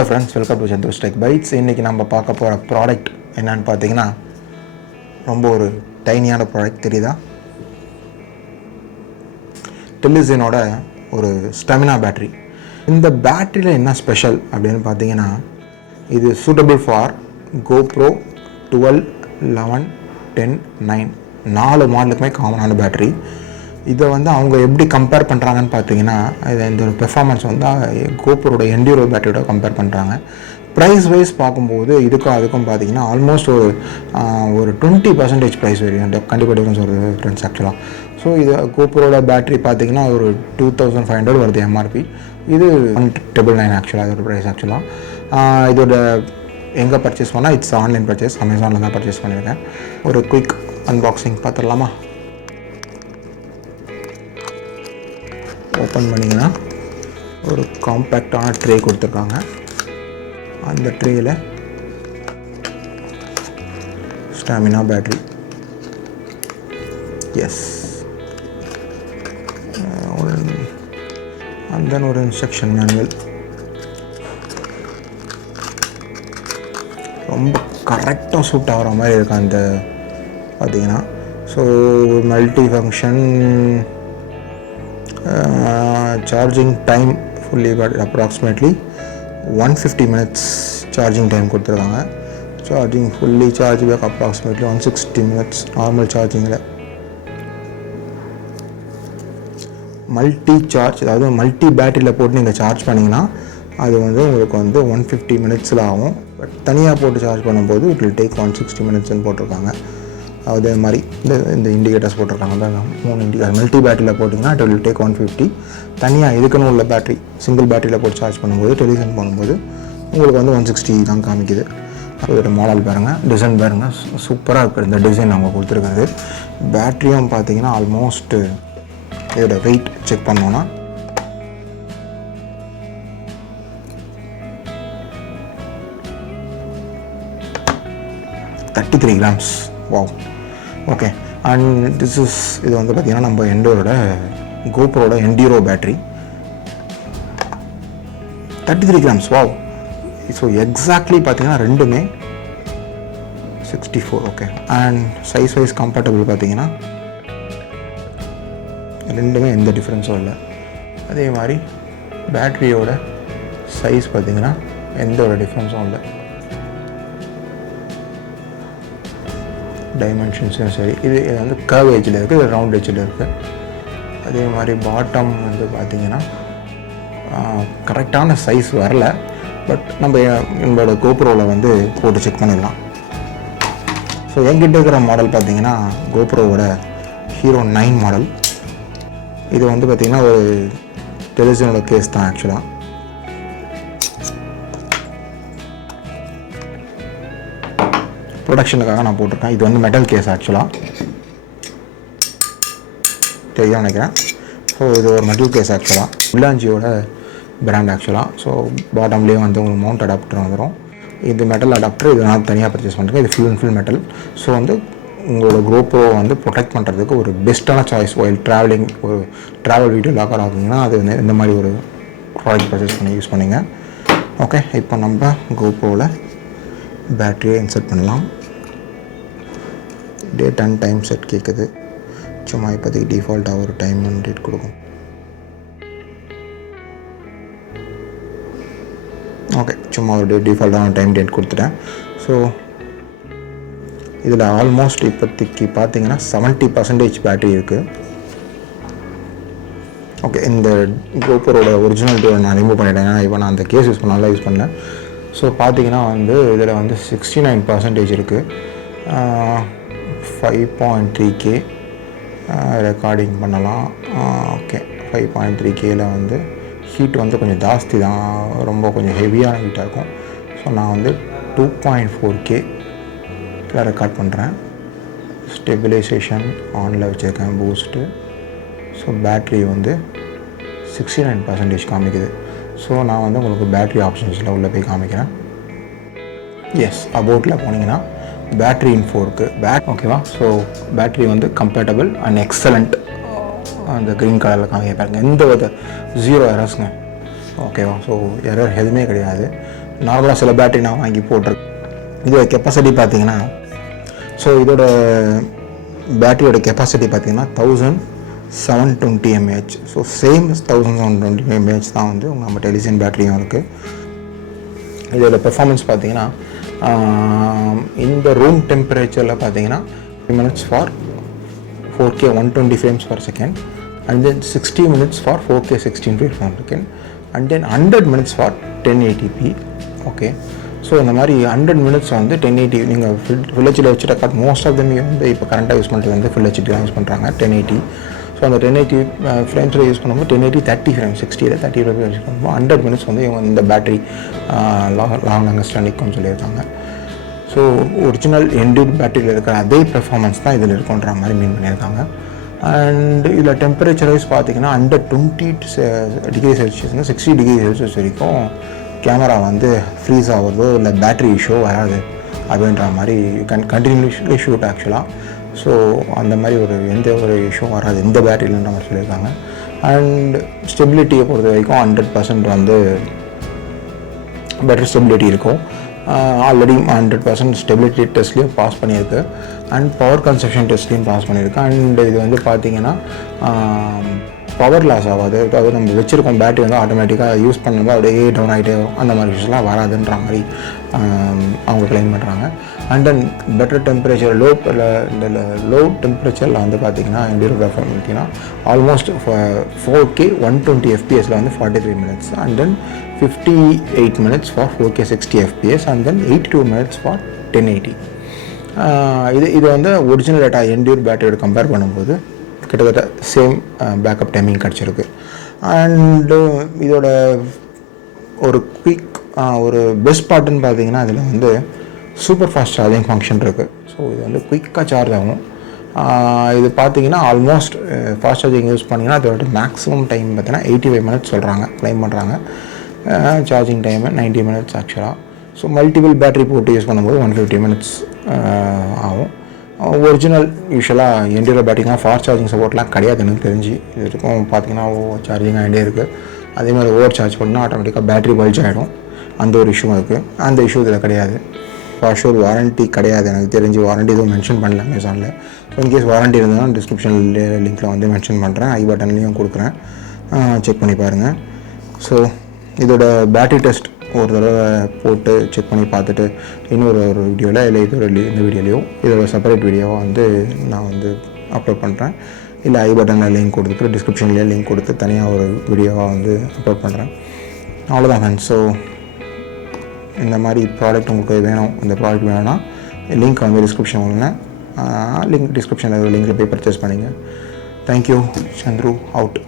Hello friends, welcome to Santosh tech bytes. இன்றைக்கி நம்ம பார்க்க போகிற ப்ராடக்ட் என்னன்னு பார்த்தீங்கன்னா ரொம்ப ஒரு டைனியான ப்ராடக்ட். தெரியுதா? டெலிசனோட ஒரு ஸ்டெமினா பேட்ரி. இந்த பேட்டரியில் என்ன ஸ்பெஷல் அப்படின்னு பார்த்தீங்கன்னா, இது சூட்டபிள் ஃபார் கோப்ரோ 12, 11, 10, 9 4 மாடலுக்குமே காமனான பேட்ரி. இதை வந்து அவங்க எப்படி கம்பேர் பண்ணுறாங்கன்னு பார்த்தீங்கன்னா, இந்த பெர்ஃபார்மன்ஸ் வந்து கோப்ரோட எண்டியூரோ பேட்டரியோட கம்பேர் பண்ணுறாங்க. ப்ரைஸ் வைஸ் பார்க்கும்போது இதுக்கும் அதுக்கும் பார்த்தீங்கன்னா ஆல்மோஸ்ட் ஒரு 20% ப்ரைஸ் வேரியன்ட் கண்டிப்பாக டிஃப்ரென்ஸ் வருது ஃப்ரெண்ட்ஸ் ஆக்சுவலாக. ஸோ இது கோப்ரோட பேட்டரி பார்த்தீங்கன்னா ஒரு 2500 வருது எம்ஆர்பி. இது 1999 ஆக்சுவலாக இதோட ப்ரைஸ் ஆக்சுவலாக. இதோட எங்கே பர்ச்சேஸ் பண்ணால் இட்ஸ் ஆன்லைன் பர்ச்சேஸ், அமேசானில் தான் பர்ச்சேஸ் பண்ணியிருக்கேன். ஒரு குயிக் அன்பாக்சிங் பார்த்துடலாமா? ஓப்பன் பண்ணிங்கன்னா ஒரு காம்பேக்டான ட்ரே கொடுத்துருக்காங்க. அந்த ட்ரேயில் stamina battery, yes, and then ஒரு இன்ஸ்ட்ரக்ஷன் மேனுவல். ரொம்ப கரெக்டாக சூட் ஆகிற மாதிரி இருக்கும் அந்த பார்த்தீங்கன்னா. So multi function charging time fully approximately 150 minutes charging time கொடுத்துருக்காங்க. Charging fully charge pack approximately 160 minutes normal சார்ஜிங்கில். மல்டி சார்ஜ், அதாவது மல்டி பேட்டரியில் போட்டு நீங்கள் சார்ஜ் பண்ணிங்கன்னா அது வந்து உங்களுக்கு வந்து 150 minutes ஆகும். பட் தனியாக போட்டு சார்ஜ் பண்ணும்போது இட் வில் டேக் 160 minutes போட்டிருக்காங்க. அதே மாதிரி இந்த இண்டிகேட்டர்ஸ் போட்டிருக்காங்க. 3 இண்டிகேட்டர். மல்டி பேட்டரியில் போட்டிங்கன்னா இட் வில் டேக் 150. தனியாக இதுக்குன்னு உள்ள பேட்டரி சிங்கிள் பேட்டரியில் போட்டு சார்ஜ் பண்ணும்போது டெலிவிஷன் பண்ணும்போது உங்களுக்கு வந்து 160 தான் காமிக்குது. இதோட மாடல் பாருங்கள், டிசைன் பாருங்கள், சூப்பராக இருக்குது இந்த டிசைன் அவங்க கொடுத்துருக்காது. பேட்டரியும் பார்த்தீங்கன்னா ஆல்மோஸ்ட் இதோட வெயிட் செக் பண்ணோன்னா grams. Wow, okay. அண்ட் இது வந்து பார்த்திங்கன்னா நம்ம எண்டோரோட கோப்ரோட Enduro battery 33 grams. Wow. So exactly பார்த்திங்கன்னா ரெண்டுமே 64. Okay. And size wise comfortable பார்த்திங்கன்னா ரெண்டுமே எந்த டிஃப்ரென்ஸும் இல்லை. அதே மாதிரி பேட்ரியோட சைஸ் பார்த்திங்கன்னா எந்த ஒரு டிஃப்ரென்ஸும் இல்லை. டைமென்ஷன்ஸும் சரி, இது வந்து கர்வ் எட்ஜில் இருக்குது, இது ரவுண்ட் எட்ஜில் இருக்குது. அதே மாதிரி பாட்டம் வந்து பார்த்திங்கன்னா கரெக்டான சைஸ் வரல. பட் நம்மளோட கோப்ரோவில் வந்து போட்டு செக் பண்ணிடலாம். ஸோ என்கிட்ட இருக்கிற மாடல் பார்த்திங்கன்னா கோப்ரோவோட ஹீரோ 9 மாடல். இது வந்து பார்த்திங்கன்னா ஒரு டெலிவிஷனோட கேஸ் தான் ஆக்சுவலாக. ப்ரொடக்ஷனுக்காக நான் போட்டிருக்கேன். இது வந்து மெட்டல் கேஸ் ஆக்சுவலாக, தெரியும் நினைக்கிறேன். ஸோ இது ஒரு மெட்டல் கேஸ் ஆக்சுவலாக. வில்லாஞ்சியோட பிராண்ட் ஆக்சுவலாக. ஸோ பாட்டம்லேயே வந்து உங்களுக்கு மவுண்ட் அடாப்டர் வந்துடும். இது மெட்டல் அடாப்டர், இது நான் தனியாக பர்ச்சேஸ் பண்ணுறேன். இது full and full metal. So வந்து உங்களோட கோப்ரோ வந்து ப்ரொடெக்ட் பண்ணுறதுக்கு ஒரு பெஸ்ட்டான சாய்ஸ். ஒயில் ட்ராவலிங், ஒரு ட்ராவல் வீடியோ லாக்கர் ஆகுங்கன்னா அது வந்து இந்த மாதிரி ஒரு ப்ராடக்ட் பர்ச்சேஸ் பண்ணி யூஸ் பண்ணிங்க. ஓகே, இப்போ நம்ம கோப்ரோவில் பேட்டரியை இன்சர்ட் பண்ணலாம். டேட் அண்ட் டைம் செட் கேட்குது. சும்மா இப்போதைக்கு டிஃபால்ட்டாக ஒரு டைம் அண்ட் டேட் கொடுக்கும். ஓகே, சும்மா ஒரு டிஃபால்ட்டான டைம் டேட் கொடுத்துட்டேன். ஸோ இதில் ஆல்மோஸ்ட் இப்போதைக்கு பார்த்தீங்கன்னா 70% பேட்டரி இருக்குது. ஓகே, இந்த கோப்ரோட ஒரிஜினல் நான் ரிமூவ் பண்ணிட்டேன். ஏன்னா இப்போ நான் அந்த கேஸ் யூஸ் பண்ண நல்லா யூஸ் பண்ணேன். ஸோ பார்த்தீங்கன்னா வந்து இதில் வந்து 69% இருக்குது. 5.3K ரெக்கார்டிங் பண்ணலாம். ஓகே, 5.3Kயில் வந்து ஹீட் வந்து கொஞ்சம் ஜாஸ்தி தான், ரொம்ப கொஞ்சம் ஹெவியான ஹீட்டாக இருக்கும். ஸோ நான் வந்து 2.4K ரெக்கார்ட் பண்ணுறேன். ஸ்டெபிலைசேஷன் ஆனில் வச்சுருக்கேன், பூஸ்ட்டு. ஸோ பேட்ரி வந்து 69% காமிக்குது. ஸோ நான் வந்து உங்களுக்கு பேட்ரி ஆப்ஷன்ஸில் உள்ளே போய் காமிக்கிறேன். எஸ், அபவுட்டில் போனீங்கன்னா பேட்ரி இன்ஃபோ இருக்குது. ஓகேவா? ஸோ பேட்ரி வந்து கம்பேட்டபிள் அண்ட் எக்ஸலண்ட். அந்த க்ரீன் கலரில் காமிக்க பாருங்கள், எந்த வித 0 எரர்ஸுங்க. ஓகேவா? ஸோ எரர் எதுவுமே கிடையாது. நார்மலாக சில பேட்டரி நான் வாங்கி போட்டிருக்கேன். இதோட கெப்பாசிட்டி பார்த்தீங்கன்னா, ஸோ இதோட பேட்டரியோட கெப்பாசிட்டி பார்த்தீங்கன்னா 1720 mAh. ஸோ சேம் 1720 mAh தான் வந்து நம்ம டெலிசியன் பேட்டரியும் இருக்குது. இதோட பெர்ஃபார்மன்ஸ் பார்த்தீங்கன்னா இந்த ரூம் டெம்பரேச்சரில் பார்த்தீங்கன்னா minutes for 4K 120 frames per second, and then 60 minutes for 4K 16 frames per second, and then 100 minutes for 1080p. Okay, so இந்த மாதிரி 100 minutes வந்து 1080 நீங்கள் ஃபுல் ஹெச்டியில் வச்சுட்டா மோஸ்ட் ஆஃப் தம் வந்து இப்போ கரண்ட்டாக யூஸ் பண்ணுறது வந்து ஃபுல் ஹெச்டி தான் யூஸ் பண்ணுறாங்க 1080. ஸோ அந்த 1080 ஃப்ரேம்ஸில் யூஸ் பண்ணும்போது 1080 30 ஃப்ரேம்ஸ் 60 30 ஃப்ரேம்ஸ் யூஸ் பண்ணும்போது 100 minutes வந்து இவங்க இந்த பேட்டரி லாங்கஸ்ட்டாக நிற்கும்னு சொல்லியிருக்காங்க. ஸோ ஒரிஜினல் என்டியூட் பேட்டரியில் இருக்கிற அதே பெர்ஃபார்மன்ஸ் தான் இதில் இருக்குன்ற மாதிரி மீன் பண்ணியிருக்காங்க. அண்ட் இதில் டெம்பரேச்சர் வைஸ் பார்த்தீங்கன்னா அண்டர் 20 டிகிரி செல்சியஸ்னு 60 டிகிரி செல்சியஸ் வரைக்கும் கேமரா வந்து ஃப்ரீஸ் ஆகிறதோ இல்லை பேட்டரி இஷ்யூ வராது அப்படின்ற மாதிரி யூ கேன் கண்டினியூஸ்லி ஷூட் ஆக்சுவலாக. ஸோ அந்த மாதிரி எந்த ஒரு இஷ்யூவும் வராது இந்த பேட்டரியில்ன்ற மாதிரி சொல்லியிருக்காங்க. அண்ட் ஸ்டெபிலிட்டியை பொறுத்த வரைக்கும் 100% வந்து பெட்டர் ஸ்டெபிலிட்டி இருக்கும். ஆல்ரெடி 100% ஸ்டெபிலிட்டி டெஸ்ட்லேயும் பாஸ் பண்ணியிருக்கு, அண்ட் பவர் கன்சப்ஷன் டெஸ்ட்லேயும் பாஸ் பண்ணியிருக்கு. அண்ட் இது வந்து பார்த்திங்கன்னா பவர் லாஸ் ஆகாது. அதாவது நம்ம வச்சுருக்கோம் பேட்டரி வந்து ஆட்டோமேட்டிக்காக யூஸ் பண்ணும்போது அப்படியே டவுன் ஆகிட்டே அந்த மாதிரி விஷயம்லாம் வராதுன்ற மாதிரி அவங்க கிளைம் பண்ணுறாங்க. And then better temperature low டெம்பரேச்சரில் வந்து பார்த்திங்கன்னா என்டியூரபிள் பார்த்தீங்கன்னா ஆல்மோஸ்ட் 4K 120 FPSல வந்து 43 minutes, and then 58 minutes for 4K 60 FPS, and then 82 minutes for 1080. இது வந்து ஒரிஜினல் டேட்டா என்டியூர் பேட்டரியோட கம்பேர் பண்ணும்போது கிட்டத்தட்ட சேம் பேக்கப் டைமிங் கிடச்சிருக்கு. அண்டு இதோட ஒரு குயிக் ஒரு பெஸ்ட் பார்ட்டுன்னு பார்த்தீங்கன்னா இதில் வந்து சூப்பர் ஃபாஸ்ட் சார்ஜிங் ஃபங்க்ஷன் இருக்குது. ஸோ இது வந்து குயிக்காக சார்ஜ் ஆகும். இது பார்த்தீங்கன்னா ஆல்மோஸ்ட் ஃபாஸ்ட் சார்ஜிங் யூஸ் பண்ணிங்கன்னா அதோட மேக்ஸிமம் டைம் பார்த்தீங்கன்னா 85 minutes சொல்கிறாங்க, கிளைம் பண்ணுறாங்க. சார்ஜிங் டைமு 90 minutes ஆக்சுவலாக. ஸோ மல்டிபிள் பேட்டரி போட்டு யூஸ் பண்ணும்போது 150 minutes ஆகும். ஒரிஜினல் யூஸ்வலாக என்டியூரபிள் பேட்டரிலாம் ஃபாஸ்ட் சார்ஜிங் சப்போர்ட்லாம் கிடையாது எனக்கு தெரிஞ்சு. இது இருக்கும் பார்த்தீங்கன்னா சார்ஜிங் ஆகிட்டே இருக்குது. அதேமாதிரி ஓவர் சார்ஜ் பண்ணால் ஆட்டோமேட்டிக்காக பேட்டரி பல்ஜ் ஆகிடும். அந்த ஒரு இஷ்யூ இருக்குது. அந்த இஷ்யூ இதில் கிடையாது. ஃபார் ஷூர் வாரண்ட்டி கிடையாது எனக்கு தெரிஞ்சு. வாரண்ட்டி எதுவும் மென்ஷன் பண்ணல அமேசானில். ஸோ இன்கேஸ் வாரண்ட்டி இருந்தாலும் டிஸ்கிரிப்ஷன் லிங்க்கில் வந்து மென்ஷன் பண்ணுறேன், ஐ பட்டன்லேயும் கொடுக்குறேன், செக் பண்ணி பாருங்கள். ஸோ இதோட பேட்டரி டெஸ்ட் ஒரு தடவை போட்டு செக் பண்ணி பார்த்துட்டு இன்னொரு வீடியோவில் இல்லை இந்த வீடியோலையோ இதோட செப்பரேட் வீடியோவாக வந்து நான் வந்து அப்லோட் பண்ணுறேன். இல்லை ஐ பட்டனில் லிங்க் கொடுத்துட்டு டிஸ்கிரிப்ஷன்லேயே லிங்க் கொடுத்து தனியாக ஒரு வீடியோவாக வந்து அப்லோட் பண்ணுறேன். அவ்வளோதான் ஃப்ரெண்ட்ஸ். ஸோ இந்த மாதிரி ப்ராடக்ட் உங்களுக்கு வேணும், இந்த ப்ராடக்ட் வேணும்னா லிங்க் வந்து டிஸ்கிரிப்ஷனில் லிங்க்கில் போய் பர்ச்சேஸ் பண்ணிங்க. தேங்க்யூ. சந்துரு அவுட்.